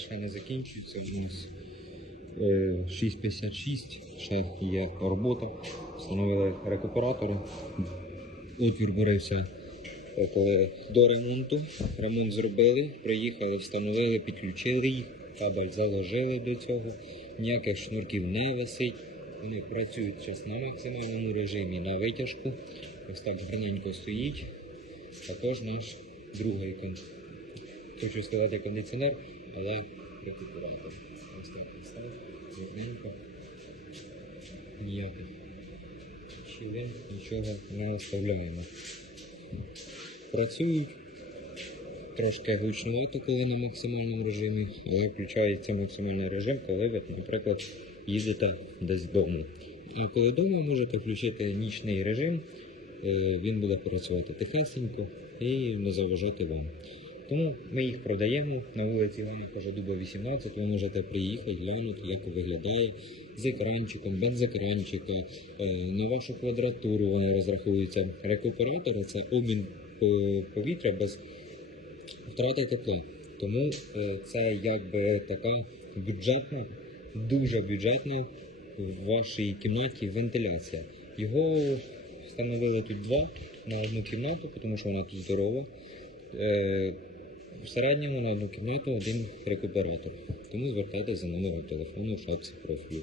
Ще не закінчується. У нас е, 6,56, ще є робота. Встановили рекуператори. Отвір борився е, до ремонту. Ремонт зробили, приїхали, встановили, підключили їх, кабель заложили до цього, ніяких шнурків не висить. Вони працюють зараз на максимальному режимі на витяжку. Ось так гарненько стоїть. Також наш другий кон... хочу сказати кондиціонер, але рекуператор. Ось так він став, гарненько. Ніяких щілин, нічого не оставляємо. Працюють. Трошки гучновато, коли на максимальному режимі, але включається максимальний режим, коли ви, наприклад, їдете десь вдома. А коли вдома можете включити нічний режим, е, він буде працювати тихесенько і не заважати вам. Тому ми їх продаємо на вулиці Івана Кожедуба 18. Ви можете приїхати, глянути, як виглядає з екранчиком, без екранчика. Е, На вашу квадратуру вони розраховуються. Рекуператори це обмін е, повітря без втрати тепла. Тому е, це якби така бюджетна, дуже бюджетна в вашій кімнаті вентиляція. Його встановили тут два на одну кімнату, тому що вона тут здорова. Е, в середньому на одну кімнату один рекуператор. Тому звертайтеся за номером телефону в шапці профілю.